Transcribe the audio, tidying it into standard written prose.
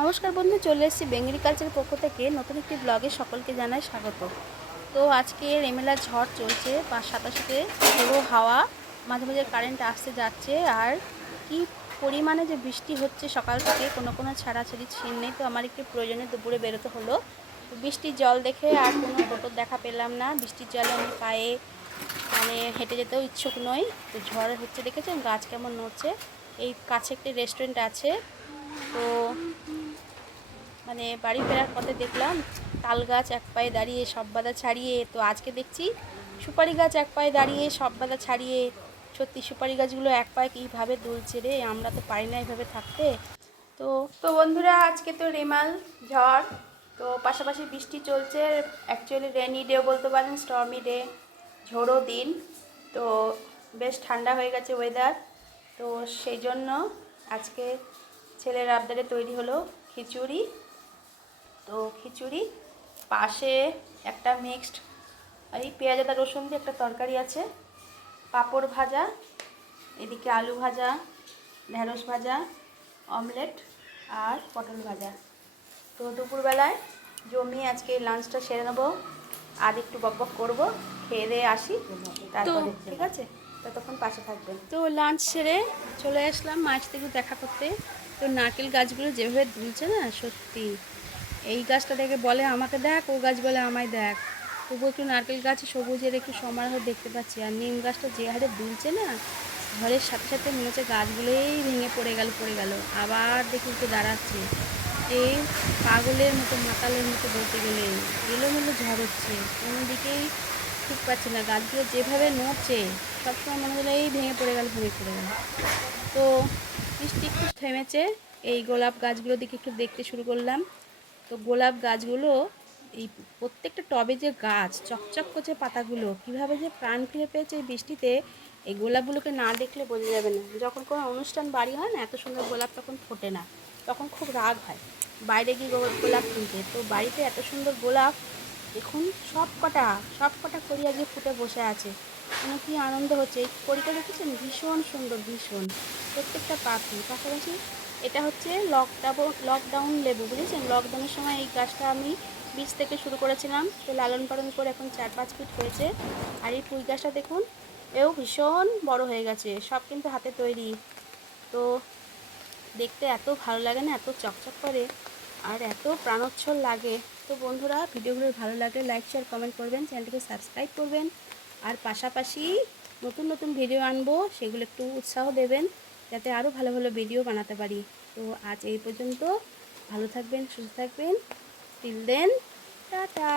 নমস্কার বন্ধু, চলে এসেছি বেঙ্গলি কালচারের পক্ষ থেকে নতুন একটি ব্লগে সকলকে জানাই স্বাগত। তো আজকে রেমেলার ঝড় চলছে, তার সাথে সাথে ঝোড়ো হাওয়া, মাঝে মাঝে কারেন্ট আসতে যাচ্ছে। আর কি পরিমাণে যে বৃষ্টি হচ্ছে সকাল থেকে, কোনো ছাড়াছাড়ি ছিন নেই। তো আমার একটু প্রয়োজনে দুপুরে বেরোতে হলো। তো বৃষ্টির জল দেখে আর কোনো টোটোর দেখা পেলাম না। বৃষ্টির জলে আমি পায়ে হেঁটে যেতেও ইচ্ছুক নই। তো ঝড় হচ্ছে, দেখেছেন গাছ কেমন নড়ছে। এই কাছে একটি রেস্টুরেন্ট আছে। তো বাড়ি ফেরার পথে দেখলাম তাল গাছ এক পায়ে দাঁড়িয়ে সব বাধা ছাড়িয়ে। তো আজকে দেখছি সুপারি গাছ এক পায়ে দাঁড়িয়ে সব বাধা ছাড়িয়ে। সত্যি সুপারি গাছগুলো এক পায়ে কীভাবে দুলছে রে, আমরা তো পারি না এইভাবে থাকতে। তো তো বন্ধুরা, আজকে তো রেমাল ঝড়, তো পাশাপাশি বৃষ্টি চলছে। অ্যাকচুয়ালি রেনি ডেও বলতে পারেন, স্টর্মি ডে, ঝোড়ো দিন। তো বেশ ঠান্ডা হয়ে গেছে ওয়েদার। তো সেই জন্য আজকে ছেলের আবদারে তৈরি হলো খিচুড়ি। তো খিচুড়ি পাশে একটা মিক্সড এই পেঁয়াজ আদা রসুন দিয়ে একটা তরকারি আছে, পাঁপড় ভাজা, এদিকে আলু ভাজা, ঢেঁড়স ভাজা, অমলেট আর পটল ভাজা। তো দুপুরবেলায় জমিয়ে আজকে লাঞ্চটা সেরে নেবো, আর একটু বকবক করবো, খেয়ে দিয়ে আসি, তারপরে ঠিক আছে? ততক্ষণ পাশে থাকবেন। তো লাঞ্চ সেরে চলে আসলাম মাছ থেকে দেখা করতে। তো নারকেল গাছগুলো যেভাবে দুলছে না, সত্যি এই গাছটা দেখে বলে আমাকে দেখ, ও গাছ বলে আমায় দেখ। তবু একটু নারকেল গাছ সবুজের একটু সমারোহ দেখতে পাচ্ছি। আর নিম গাছটা যে হারে দুলছে না, ঝড়ের সাথে সাথে মনে হচ্ছে গাছগুলোই ভেঙে পড়ে গেল। আবার দেখি উঠে দাঁড়াচ্ছে। এই পাগলের মতো, মাতালের মতো বলতে গেলে এলোমেলো ঝড় হচ্ছে, কোনো দিকেই ঠিক পাচ্ছি না। গাছগুলো যেভাবে নড়ছে, সবসময় মনে হলো এই ভেঙে পড়ে গেল। তো বৃষ্টি একটু থেমেছে, এই গোলাপ গাছগুলো দিকে একটু দেখতে শুরু করলাম। তো গোলাপ গাছগুলো, এই প্রত্যেকটা টবে যে গাছ চকচক করছে পাতাগুলো, কিভাবে যে প্রাণ ফিরে পেয়েছে এই বৃষ্টিতে, এই গোলাপগুলোকে না দেখলে বোঝা যাবে না। যখন কোনো অনুষ্ঠান বাড়ি হয় না, এত সুন্দর গোলাপ তখন ফোটে না, তখন খুব রাগ হয় বাইরে গিয়ে গোলাপ কিনতে। তো বাড়িতে এত সুন্দর গোলাপ দেখুন, সব কটা কড়ি আজকে ফুটে বসে আছে। মানে কি আনন্দ হচ্ছে। এই কড়িটা দেখেছেন, ভীষণ সুন্দর, ভীষণ প্রত্যেকটা পাখি। পাশাপাশি এটা হচ্ছে লকডাউন লেবু, বুঝেছেন? লকডাউনের সময় এই গাছটা আমি বীজ থেকে শুরু করেছিলাম। তো লালন পালন করে এখন 4-5 ফিট হয়েছে। আর এই পুঁই গাছটা দেখুন, এও ভীষণ বড় হয়ে গেছে। সব কিন্তু হাতে তৈরি। তো দেখতে এত ভালো লাগে না, এত চকচক করে আর এত প্রাণোচ্ছল লাগে। তো বন্ধুরা, ভিডিওগুলো ভালো লাগলে লাইক শেয়ার কমেন্ট করবেন, চ্যানেলটিকে সাবস্ক্রাইব করবেন। আর পাশাপাশি নতুন নতুন ভিডিও আনবো, সেগুলো একটু উৎসাহ দেবেন, যাতে আরও ভালো ভালো ভিডিও বানাতে পারি। তো আজ এই পর্যন্ত। ভালো থাকবেন, সুস্থ থাকবেন। Till then, tata.